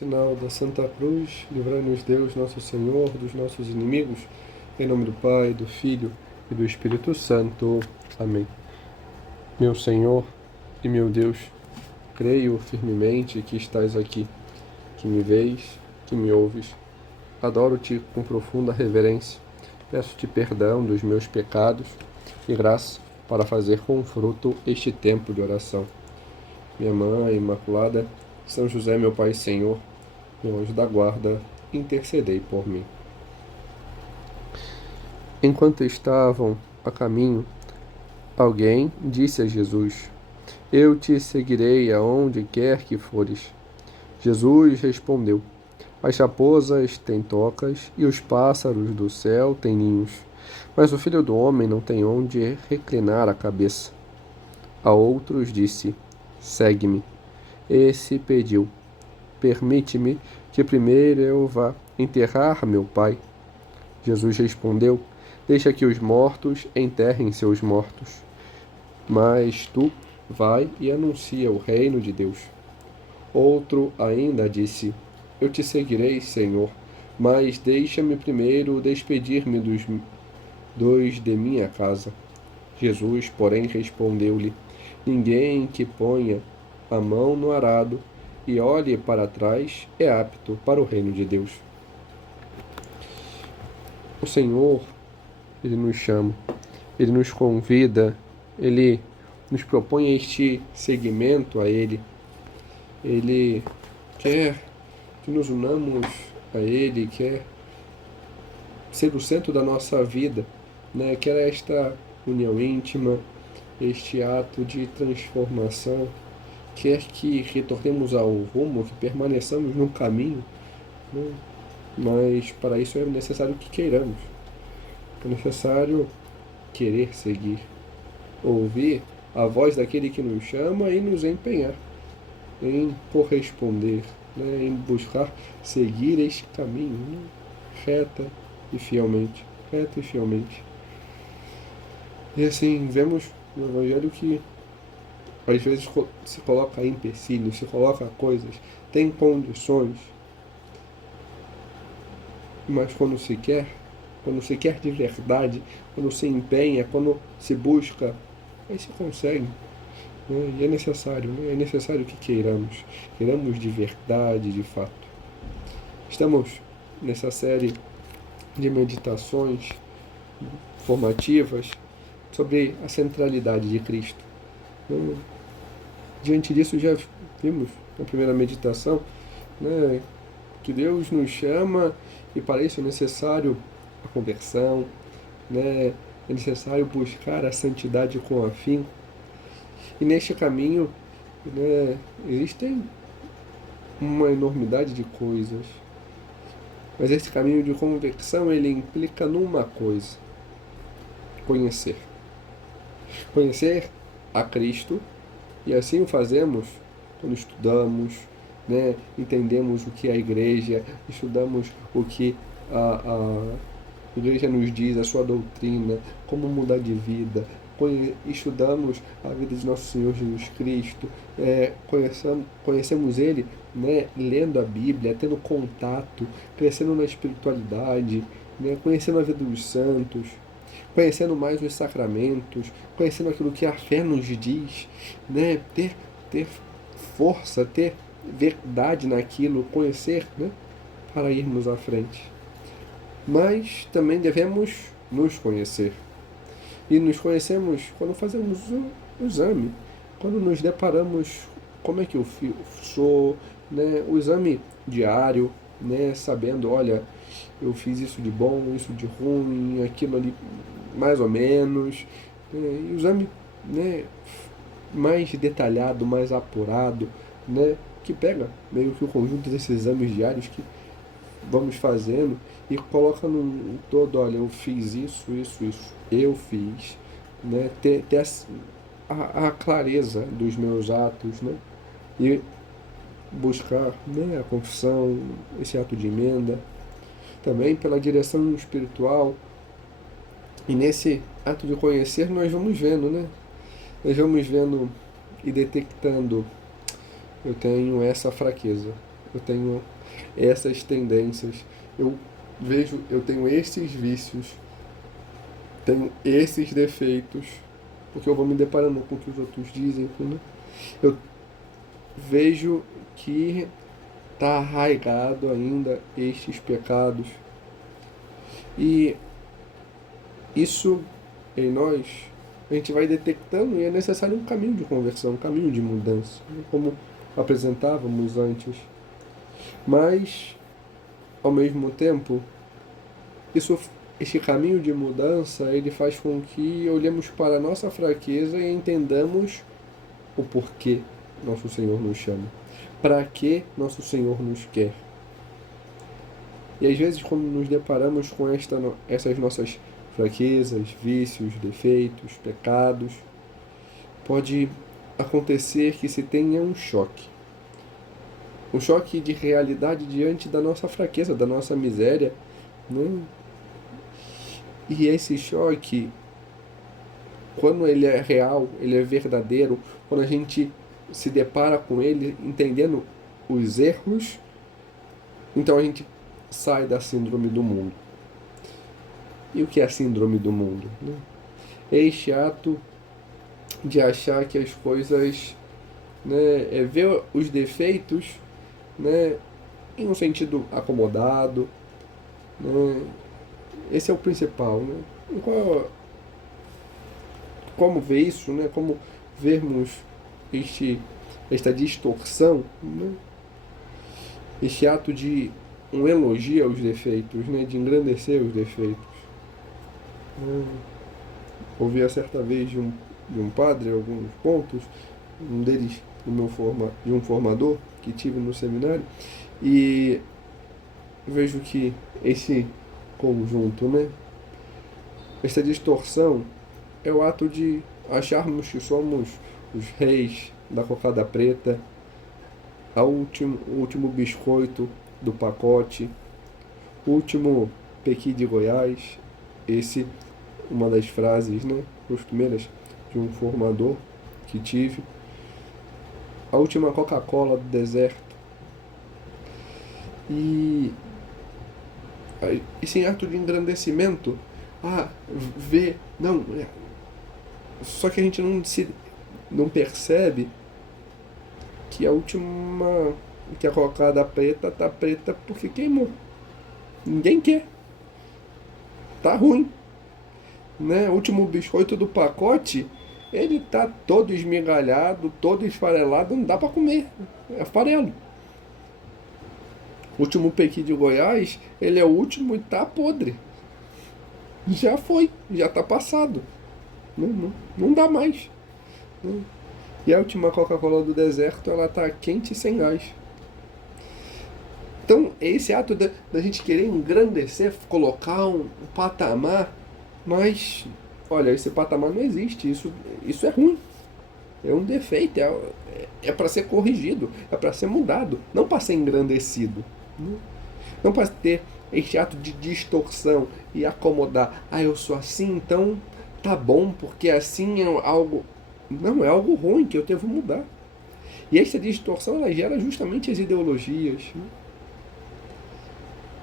Sinal da Santa Cruz, livrai-nos Deus, nosso Senhor, dos nossos inimigos, em nome do Pai, do Filho e do Espírito Santo. Amém. Meu Senhor e meu Deus, creio firmemente que estás aqui, que me vês, que me ouves. Adoro-te com profunda reverência. Peço-te perdão dos meus pecados e graça para fazer com fruto este tempo de oração. Minha Mãe Imaculada, São José, meu Pai e Senhor, meu anjo da guarda, intercedei por mim. Enquanto estavam a caminho, alguém disse a Jesus: Eu te seguirei aonde quer que fores. Jesus respondeu: As raposas têm tocas e os pássaros do céu têm ninhos, mas o Filho do Homem não tem onde reclinar a cabeça. A outros disse: Segue-me. Esse pediu: Permite-me que primeiro eu vá enterrar meu pai. Jesus respondeu: Deixa que os mortos enterrem seus mortos. Mas tu vai e anuncia o reino de Deus. Outro ainda disse: Eu te seguirei, Senhor, mas deixa-me primeiro despedir-me dos de minha casa. Jesus, porém, respondeu-lhe: Ninguém que ponha a mão no arado e olhe para trás é apto para o reino de Deus. O Senhor, Ele nos chama, Ele nos convida, Ele nos propõe este seguimento a Ele. Ele quer que nos unamos a Ele, quer ser o centro da nossa vida, né? Quer esta união íntima, este ato de transformação, quer que retornemos ao rumo, que permaneçamos no caminho, né? Mas para isso é necessário que queiramos, é necessário querer seguir, ouvir a voz daquele que nos chama e nos empenhar em corresponder, né? Em buscar seguir este caminho, né? Reta e fielmente, reta e fielmente. E assim, vemos no Evangelho que às vezes se coloca empecilhos, se coloca coisas, tem condições, mas quando se quer de verdade, quando se empenha, quando se busca, aí se consegue, né? E é necessário, né? É necessário que queiramos de verdade, de fato. Estamos nessa série de meditações formativas sobre a centralidade de Cristo. Então, diante disso, já vimos na primeira meditação, né, que Deus nos chama e para isso é necessário a conversão, né, é necessário buscar a santidade com afinco. E neste caminho, né, existem uma enormidade de coisas, mas esse caminho de conversão ele implica numa coisa: conhecer. Conhecer a Cristo, e assim o fazemos quando estudamos, né? Entendemos o que é a igreja, estudamos o que a igreja nos diz, a sua doutrina, como mudar de vida, estudamos a vida de nosso Senhor Jesus Cristo, conhecemos Ele, né? Lendo a Bíblia, tendo contato, crescendo na espiritualidade, né? Conhecendo a vida dos santos, conhecendo mais os sacramentos, conhecendo aquilo que a fé nos diz, né? Ter força, ter verdade naquilo, conhecer, né? Para irmos à frente. Mas também devemos nos conhecer. E nos conhecemos quando fazemos o exame, quando nos deparamos como é que eu sou, né? O exame diário, né? Sabendo, olha, eu fiz isso de bom, isso de ruim, aquilo ali mais ou menos. E o exame, né, mais detalhado, mais apurado, né, que pega meio que o conjunto desses exames diários que vamos fazendo e coloca num todo, olha, eu fiz isso, eu fiz, né, ter a clareza dos meus atos, né, e buscar, né, a confissão, esse ato de emenda, também pela direção espiritual. E nesse ato de conhecer nós vamos vendo, né, nós vamos vendo e detectando: eu tenho essa fraqueza, eu tenho essas tendências, eu vejo, eu tenho esses vícios, tenho esses defeitos, porque eu vou me deparando com o que os outros dizem, né? Eu vejo que está arraigado ainda estes pecados. E isso em nós, a gente vai detectando e é necessário um caminho de conversão, um caminho de mudança, como apresentávamos antes. Mas, ao mesmo tempo, este caminho de mudança, ele faz com que olhemos para a nossa fraqueza e entendamos o porquê nosso Senhor nos chama. Para que nosso Senhor nos quer. E às vezes, quando nos deparamos com essas nossas fraquezas, vícios, defeitos, pecados, pode acontecer que se tenha um choque. Um choque de realidade diante da nossa fraqueza, da nossa miséria, né? E esse choque, quando ele é real, ele é verdadeiro, quando a gente se depara com ele, entendendo os erros, então a gente sai da síndrome do mundo. E o que é a síndrome do mundo? Né? É este ato de achar que as coisas, né, é ver os defeitos, né, em um sentido acomodado, né? Esse é o principal, né? Como ver isso, né? Como vermos esta distorção, né? Este ato de um elogio aos defeitos, né? De engrandecer os defeitos. Ouvi certa vez de um padre alguns pontos, um deles de um formador que tive no seminário, e vejo que esse conjunto, né? Essa distorção é o ato de acharmos que somos os reis da cocada preta, o último biscoito do pacote, o último pequi de Goiás. Esse, uma das frases, né, costumeiras de um formador que tive. A última Coca-Cola do deserto. E esse ato de engrandecimento, ver, não, só que a gente não percebe que que a cocada preta tá preta porque queimou. Ninguém quer. Tá ruim. Né? O último biscoito do pacote, ele tá todo esmigalhado, todo esfarelado, não dá para comer. É farelo. O último pequi de Goiás, ele é o último e tá podre. Já foi, já tá passado. Não dá mais. E a última Coca-Cola do deserto, ela tá quente e sem gás. Então, esse ato da gente querer engrandecer, colocar um patamar, mas, olha, esse patamar não existe, isso é ruim. É um defeito, é para ser corrigido, é para ser mudado, não para ser engrandecido. Não para ter este ato de distorção e acomodar. Eu sou assim, então tá bom, porque assim é algo... Não, é algo ruim que eu devo mudar. E essa distorção, ela gera justamente as ideologias. Né?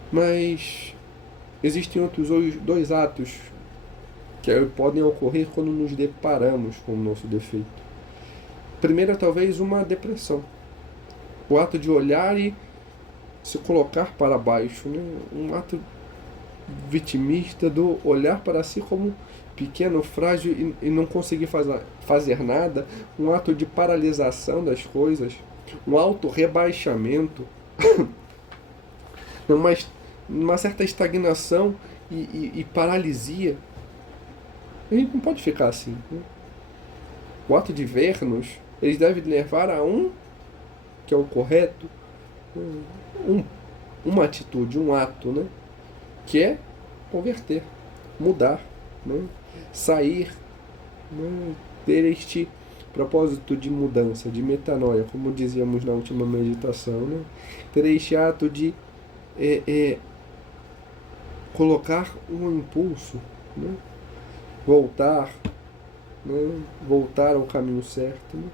Mas existem outros dois atos que podem ocorrer quando nos deparamos com o nosso defeito. Primeiro é talvez uma depressão. O ato de olhar e se colocar para baixo. Né? Um ato vitimista do olhar para si como pequeno, frágil e não conseguir fazer nada. Um ato de paralisação das coisas. Um auto-rebaixamento. Uma certa estagnação e paralisia. A gente não pode ficar assim. Né? O ato de ver-nos, eles devem levar a que é o correto, uma atitude, um ato, né? Que é converter, mudar, né? Sair, né? Ter este propósito de mudança, de metanoia, como dizíamos na última meditação, né? Ter este ato de colocar um impulso, né? Voltar ao caminho certo. Né?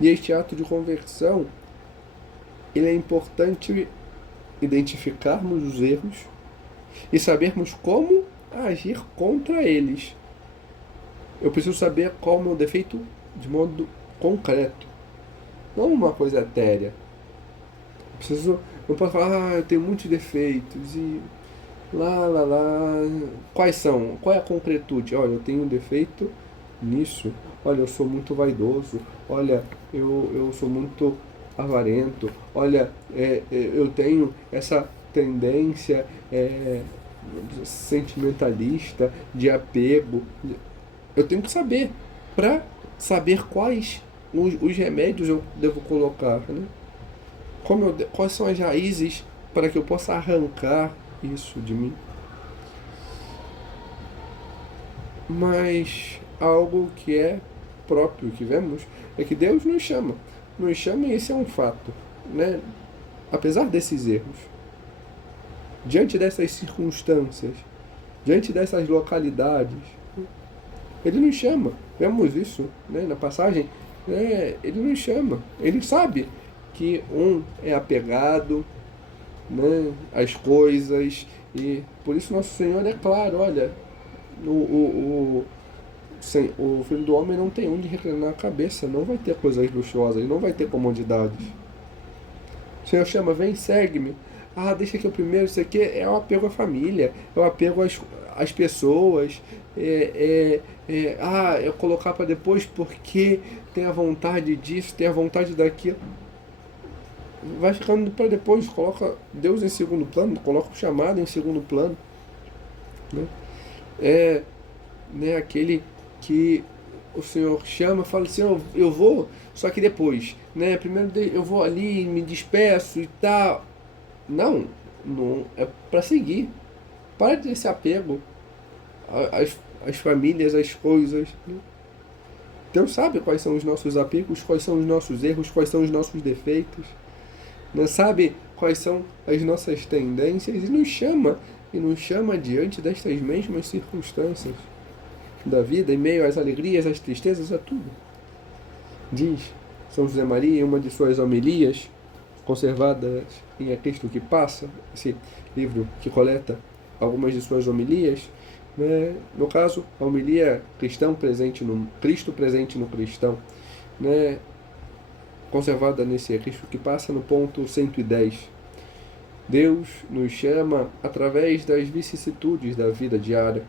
E este ato de conversão ele é importante identificarmos os erros e sabermos como agir contra eles. Eu preciso saber qual é o meu defeito de modo concreto, não uma coisa etérea. Não posso falar, eu tenho muitos defeitos e lá. Quais são? Qual é a concretude? Olha, eu tenho um defeito nisso. Olha, eu sou muito vaidoso. Olha, eu sou muito avarento. Olha, eu tenho essa tendência sentimentalista, de apego. Eu tenho que saber, para saber quais os remédios eu devo colocar, né? Quais são as raízes para que eu possa arrancar isso de mim. Mas algo que é próprio que vemos é que Deus nos chama. Nos chama e esse é um fato, né? Apesar desses erros, diante dessas circunstâncias, diante dessas localidades, Ele nos chama. Vemos isso, né, na passagem. Ele nos chama. Ele sabe que um é apegado, né, às coisas, e por isso nosso Senhor é claro, olha, o Filho do Homem não tem onde reclinar a cabeça, não vai ter coisas luxuosas, não vai ter comodidades. O Senhor chama, vem, segue-me. Ah, deixa que eu primeiro, isso aqui é o apego à família, é o apego às pessoas, eu colocar para depois porque tem a vontade disso, tem a vontade daquilo. Vai ficando para depois, coloca Deus em segundo plano, coloca o chamado em segundo plano, né? Aquele que o Senhor chama, fala assim, eu vou, só que depois, né? Primeiro eu vou ali, me despeço e tal. Não é para seguir. Para desse apego às famílias, às coisas, né? Deus sabe quais são os nossos apegos, quais são os nossos erros, quais são os nossos defeitos, né? Sabe quais são as nossas tendências e nos chama diante destas mesmas circunstâncias da vida, em meio às alegrias, às tristezas, a tudo. Diz São José Maria em uma de suas homilias, conservadas em A Cristo que Passa, esse livro que coleta algumas de suas homilias, né? No caso, a homilia Cristo presente no cristão, né? Conservada nesse A Cristo que Passa, no ponto 110. Deus nos chama através das vicissitudes da vida diária,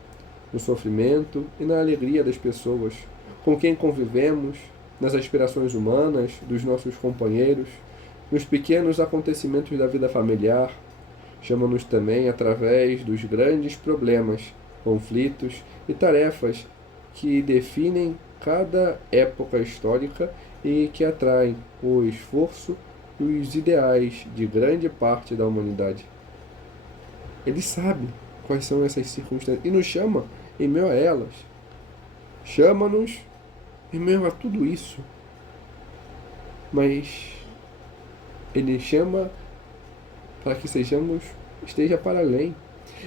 no sofrimento e na alegria das pessoas com quem convivemos, nas aspirações humanas dos nossos companheiros, nos pequenos acontecimentos da vida familiar. Chama-nos também através dos grandes problemas, conflitos e tarefas que definem cada época histórica e que atraem o esforço e os ideais de grande parte da humanidade. Ele sabe quais são essas circunstâncias e nos chama em meio a elas. Chama-nos em meio a tudo isso. Mas Ele chama para que esteja para além.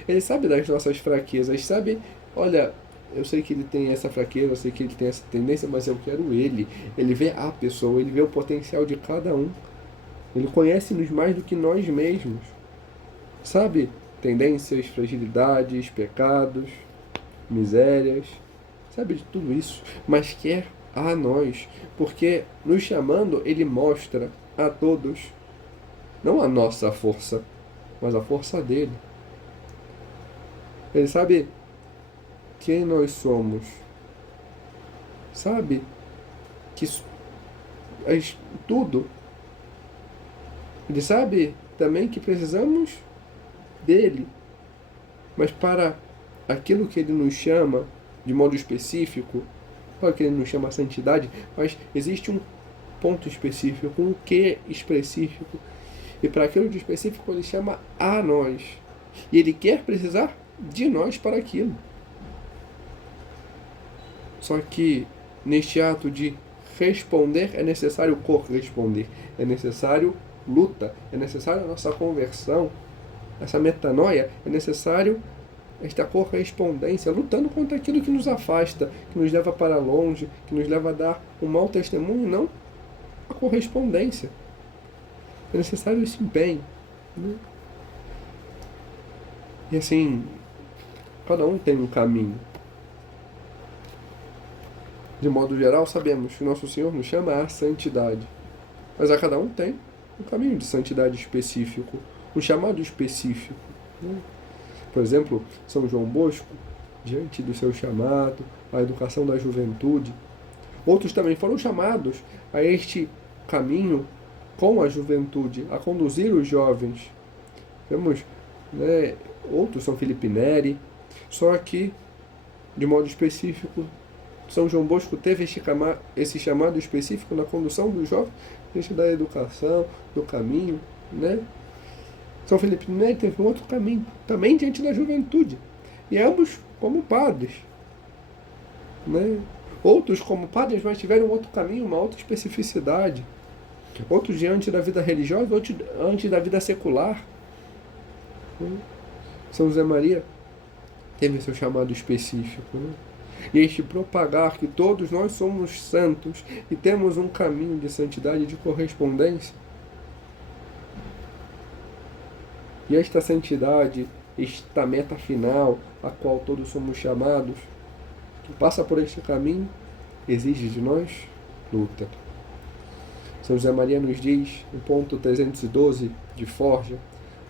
Ele sabe das nossas fraquezas, sabe, olha, eu sei que ele tem essa fraqueza, eu sei que ele tem essa tendência, mas eu quero ele. Ele vê a pessoa, ele vê o potencial de cada um. Ele conhece-nos mais do que nós mesmos. Sabe, tendências, fragilidades, pecados, misérias, sabe de tudo isso, mas quer a nós, porque nos chamando, ele mostra a todos, não a nossa força, mas a força dele. Ele sabe quem nós somos, sabe que tudo. Ele sabe também que precisamos dele, mas para aquilo que ele nos chama de modo específico, para que ele nos chama a santidade, mas existe um ponto específico, um quê específico, e para aquilo de específico ele chama a nós, e ele quer precisar de nós para aquilo. Só que neste ato de responder é necessário corresponder, é necessário luta, é necessário a nossa conversão, essa metanoia, é necessário esta correspondência, lutando contra aquilo que nos afasta, que nos leva para longe, que nos leva a dar um mau testemunho, não a correspondência. É necessário esse empenho, né? E assim, cada um tem um caminho. De modo geral, sabemos que nosso Senhor nos chama à santidade. Mas a cada um tem um caminho de santidade específico, um chamado específico, né? Por exemplo, São João Bosco, diante do seu chamado, à educação da juventude. Outros também foram chamados a este caminho com a juventude, a conduzir os jovens. Temos, né, outros, São Felipe Neri, só que, de modo específico, São João Bosco teve esse chamado específico na condução dos jovens, diante da educação, do caminho, né? São Felipe Neri teve um outro caminho, também diante da juventude, e ambos como padres, né? Outros como padres, mas tiveram outro caminho, uma outra especificidade. Outros diante da vida religiosa, outros diante da vida secular, né? São José Maria teve seu chamado específico, né? E este propagar que todos nós somos santos e temos um caminho de santidade e de correspondência. E esta santidade, esta meta final, a qual todos somos chamados, que passa por este caminho, exige de nós luta. São José Maria nos diz, no ponto 312 de Forja,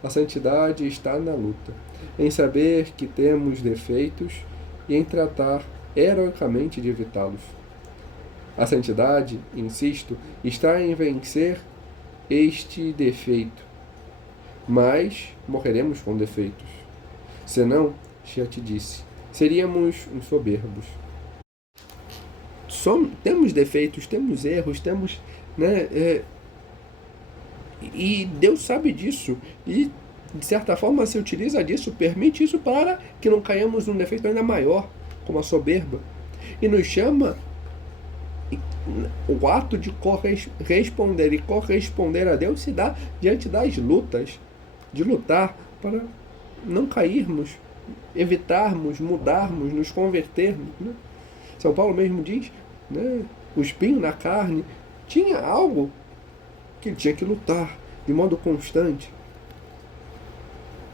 a santidade está na luta, em saber que temos defeitos e em tratar heroicamente de evitá-los. A santidade, insisto, está em vencer este defeito, mas morreremos com defeitos. Senão, já te disse, seríamos uns soberbos. Temos defeitos, temos erros, temos, né, e Deus sabe disso, e de certa forma se utiliza disso, permite isso para que não caiamos num defeito ainda maior, como a soberba, e nos chama o ato de responder e corresponder a Deus se dá diante das lutas, de lutar para não cairmos, evitarmos, mudarmos, nos convertermos, né? São Paulo mesmo diz, né, o espinho na carne tinha algo que ele tinha que lutar de modo constante.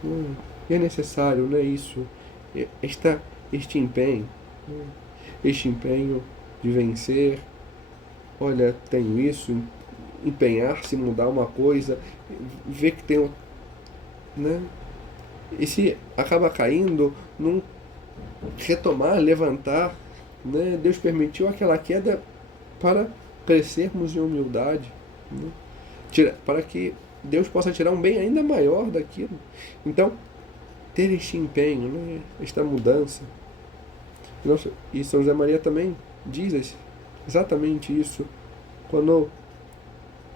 E é necessário, né, isso, este empenho, né, este empenho de vencer. Olha, tenho isso, empenhar-se, mudar uma coisa, ver que tem, né, e se acaba caindo, não retomar, levantar, né? Deus permitiu aquela queda para crescermos em humildade, né? Para que Deus possa tirar um bem ainda maior daquilo. Então, ter este empenho, né? Esta mudança. Nossa, e São José Maria também diz exatamente isso quando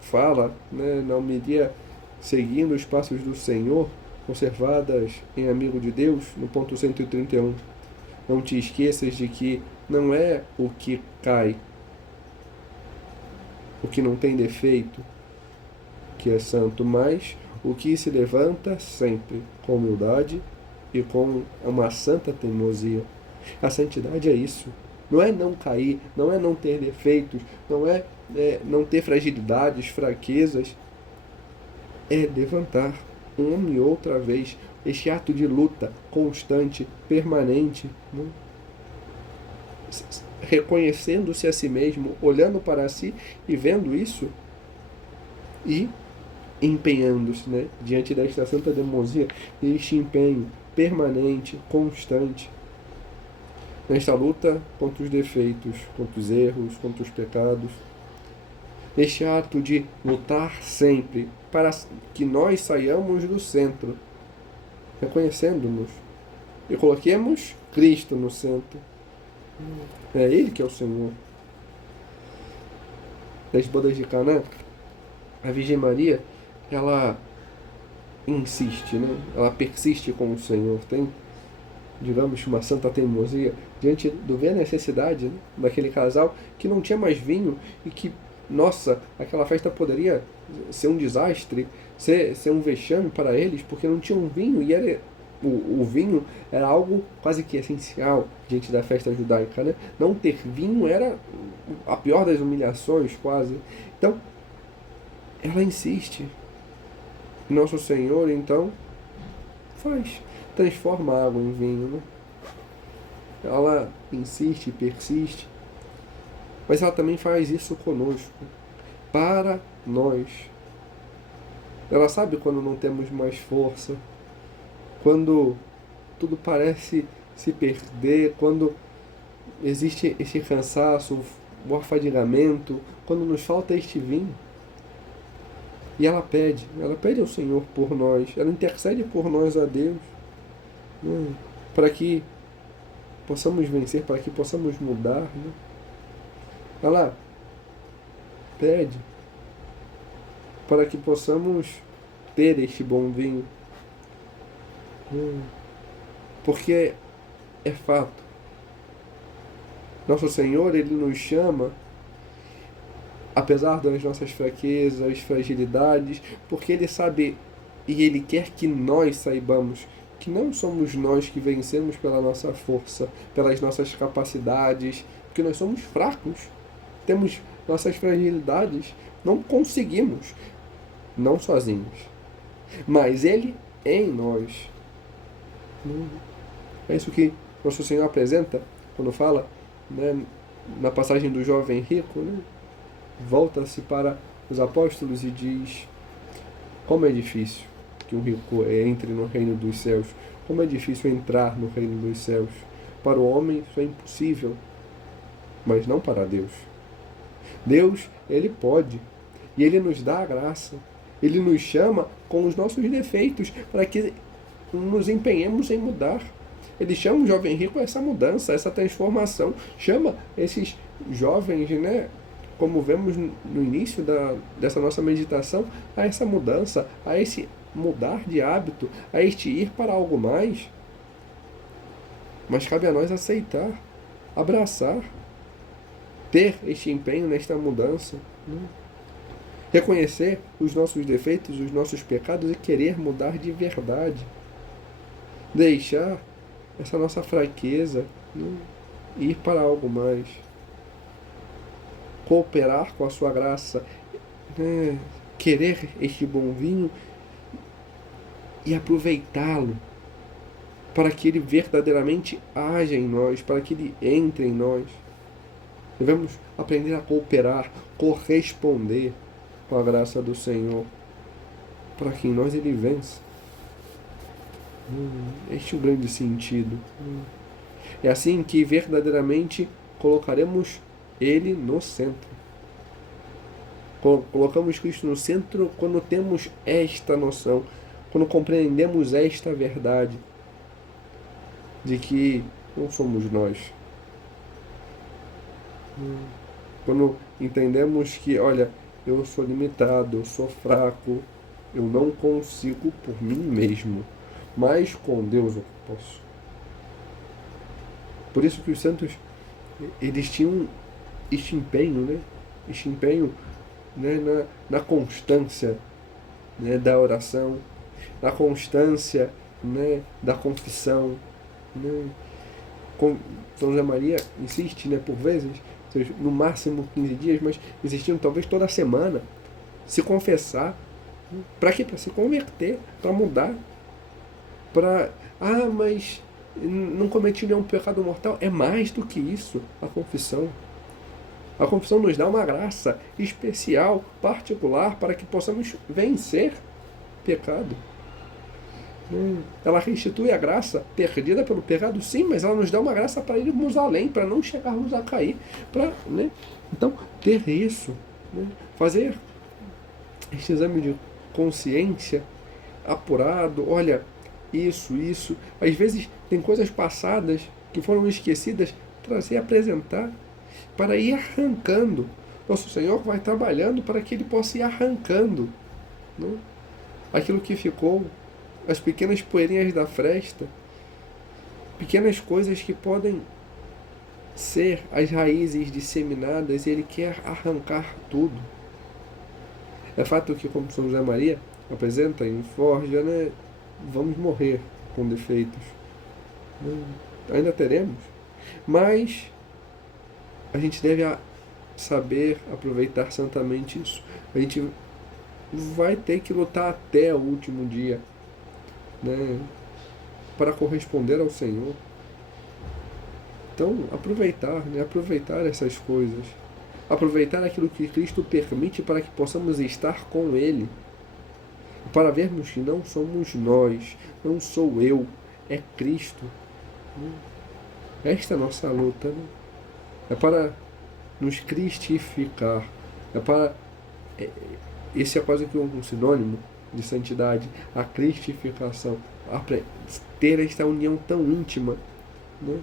fala, né, na homilia seguindo os passos do Senhor, conservadas em Amigo de Deus, no ponto 131. Não te esqueças de que não é o que cai, o que não tem defeito, que é santo, mas o que se levanta sempre com humildade e com uma santa teimosia. A santidade é isso. Não é não cair, não é não ter defeitos, não é, não ter fragilidades, fraquezas. É levantar uma e outra vez este ato de luta constante, permanente, né? Reconhecendo-se a si mesmo, olhando para si e vendo isso e empenhando-se, né, diante desta santa teimosia, este empenho permanente, constante, nesta luta contra os defeitos, contra os erros, contra os pecados. Este ato de lutar sempre para que nós saiamos do centro, reconhecendo-nos e coloquemos Cristo no centro. É Ele que é o Senhor. Das bodas de Caná, a Virgem Maria, ela insiste, né? Ela persiste com o Senhor. Tem, digamos, uma santa teimosia diante do ver a necessidade, né, daquele casal que não tinha mais vinho e que, nossa, aquela festa poderia ser um desastre, ser um vexame para eles, porque não tinham vinho e o vinho era algo quase que essencial diante da festa judaica, né? Não ter vinho era a pior das humilhações, quase. Então, ela insiste, Nosso Senhor, então, transforma a água em vinho, né? Ela insiste e persiste, mas ela também faz isso conosco, para nós. Ela sabe quando não temos mais força, quando tudo parece se perder, quando existe este cansaço, o afadigamento, quando nos falta este vinho. E ela pede ao Senhor por nós, ela intercede por nós a Deus, né? Para que possamos vencer, para que possamos mudar, né? Ela pede para que possamos ter este bom vinho, porque é fato. Nosso Senhor, Ele nos chama, apesar das nossas fraquezas, fragilidades, porque Ele sabe e Ele quer que nós saibamos que não somos nós que vencemos pela nossa força, pelas nossas capacidades, porque nós somos fracos, temos nossas fragilidades, não conseguimos, não sozinhos, mas Ele em nós. É isso que Nosso Senhor apresenta quando fala, né, na passagem do jovem rico, né? Volta-se para os apóstolos e diz: como é difícil que um rico entre no reino dos céus, como é difícil entrar no reino dos céus. Para o homem isso é impossível, mas não para Deus. Deus, Ele pode, e Ele nos dá a graça, Ele nos chama com os nossos defeitos, para que nos empenhemos em mudar. Ele chama o jovem rico a essa mudança, a essa transformação, chama esses jovens, né, como vemos no início dessa nossa meditação, a essa mudança, a esse mudar de hábito, a este ir para algo mais. Mas cabe a nós aceitar, abraçar, ter este empenho nesta mudança, né? Reconhecer os nossos defeitos, os nossos pecados e querer mudar de verdade. Deixar essa nossa fraqueza, né, ir para algo mais. Cooperar com a sua graça, né, querer este bom vinho e aproveitá-lo para que ele verdadeiramente haja em nós, para que ele entre em nós. Devemos aprender a cooperar, corresponder com a graça do Senhor, para que em nós ele vença. Este é o grande sentido. É assim que verdadeiramente colocaremos Ele no centro. Colocamos Cristo no centro quando temos esta noção, quando compreendemos esta verdade de que não somos nós. Quando entendemos que, olha, eu sou limitado, eu sou fraco, eu não consigo por mim mesmo, mas com Deus eu posso. Por isso que os santos, eles tinham este empenho, né? Este empenho, né, na constância, né, da oração, na constância, né, da confissão, né? São José Maria insiste, né, por vezes, no máximo 15 dias, mas existindo talvez toda semana, se confessar. Para quê? Para se converter, para mudar. Mas não cometi nenhum pecado mortal. É mais do que isso, a confissão. A confissão nos dá uma graça especial, particular, para que possamos vencer pecado. Ela restitui a graça perdida pelo pecado, sim, mas ela nos dá uma graça para irmos além, para não chegarmos a cair. Né? Então, ter isso, né? Fazer este exame de consciência apurado, olha, isso. Às vezes tem coisas passadas que foram esquecidas, trazer e apresentar, para ir arrancando. Nosso Senhor vai trabalhando para que Ele possa ir arrancando, né, aquilo que ficou, as pequenas poeirinhas da fresta, pequenas coisas que podem ser as raízes disseminadas, e Ele quer arrancar tudo. É fato que, como São José Maria apresenta em Forja, né, vamos morrer com defeitos. Ainda teremos. Mas a gente deve saber aproveitar santamente isso. A gente vai ter que lutar até o último dia, né, para corresponder ao Senhor. Então, aproveitar, né, aproveitar essas coisas, aproveitar aquilo que Cristo permite para que possamos estar com Ele, para vermos que não somos nós, não sou eu, é Cristo. Esta é a nossa luta, né? É para nos cristificar, é para... Esse é quase que um sinônimo de santidade, a cristificação, ter esta união tão íntima, né?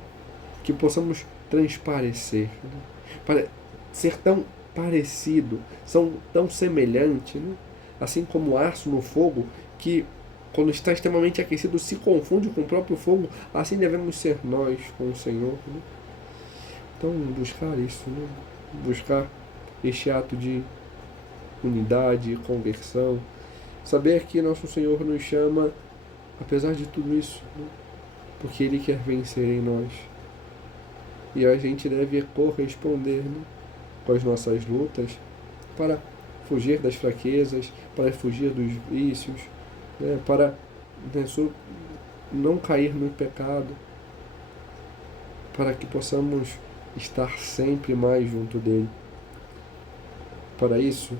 Que possamos transparecer, né? Para ser tão parecido, são tão semelhante, né? Assim como o aço no fogo, que quando está extremamente aquecido se confunde com o próprio fogo, assim devemos ser nós com o Senhor, né? Então, buscar isso, né? Buscar este ato de unidade, conversão, saber que nosso Senhor nos chama, apesar de tudo isso, né? Porque Ele quer vencer em nós. E a gente deve corresponder, né, com as nossas lutas para fugir das fraquezas, para fugir dos vícios, né, para, né, não cair no pecado, para que possamos estar sempre mais junto dele. Para isso,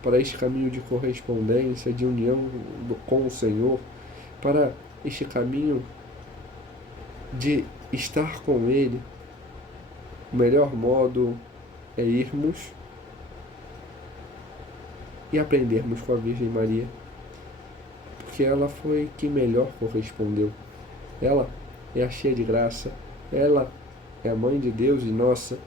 para este caminho de correspondência, de união com o Senhor, para este caminho de estar com Ele, o melhor modo é irmos e aprendermos com a Virgem Maria, porque ela foi quem melhor correspondeu. Ela é a cheia de graça, ela é a mãe de Deus e nossa,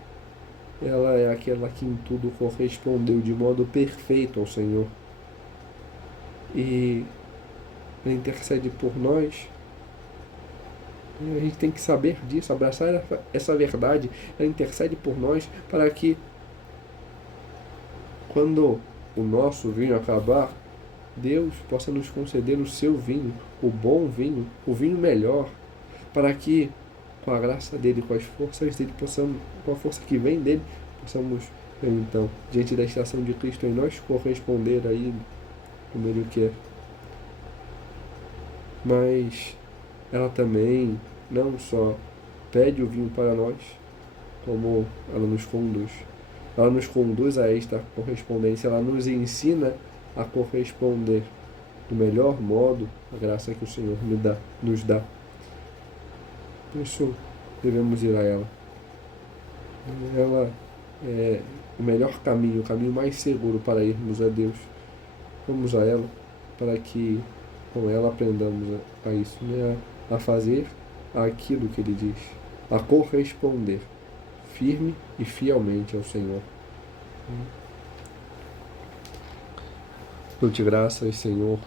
ela é aquela que em tudo correspondeu de modo perfeito ao Senhor. E ela intercede por nós. E a gente tem que saber disso, abraçar essa verdade. Ela intercede por nós para que, quando o nosso vinho acabar, Deus possa nos conceder o seu vinho, o bom vinho, o vinho melhor, para que, com a graça dele, com as forças dele, possamos, com a força que vem dele, possamos, então, diante da estação de Cristo em nós, corresponder a Ele como Ele quer. Mas ela também não só pede o vinho para nós, como ela nos conduz. Ela nos conduz a esta correspondência, ela nos ensina a corresponder do melhor modo a graça que o Senhor nos dá. Por isso, devemos ir a ela. Ela é o melhor caminho, o caminho mais seguro para irmos a Deus. Vamos a ela, para que com ela aprendamos a isso, né? A fazer aquilo que Ele diz, a corresponder firme e fielmente ao Senhor. Dou-te graças, Senhor,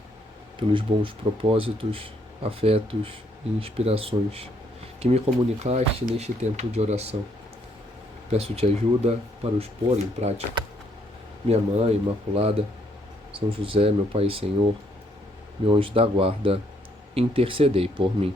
pelos bons propósitos, afetos e inspirações que me comunicaste neste tempo de oração. Peço-te ajuda para os pôr em prática. Minha Mãe Imaculada, São José, meu Pai e Senhor, meu anjo da guarda, intercedei por mim.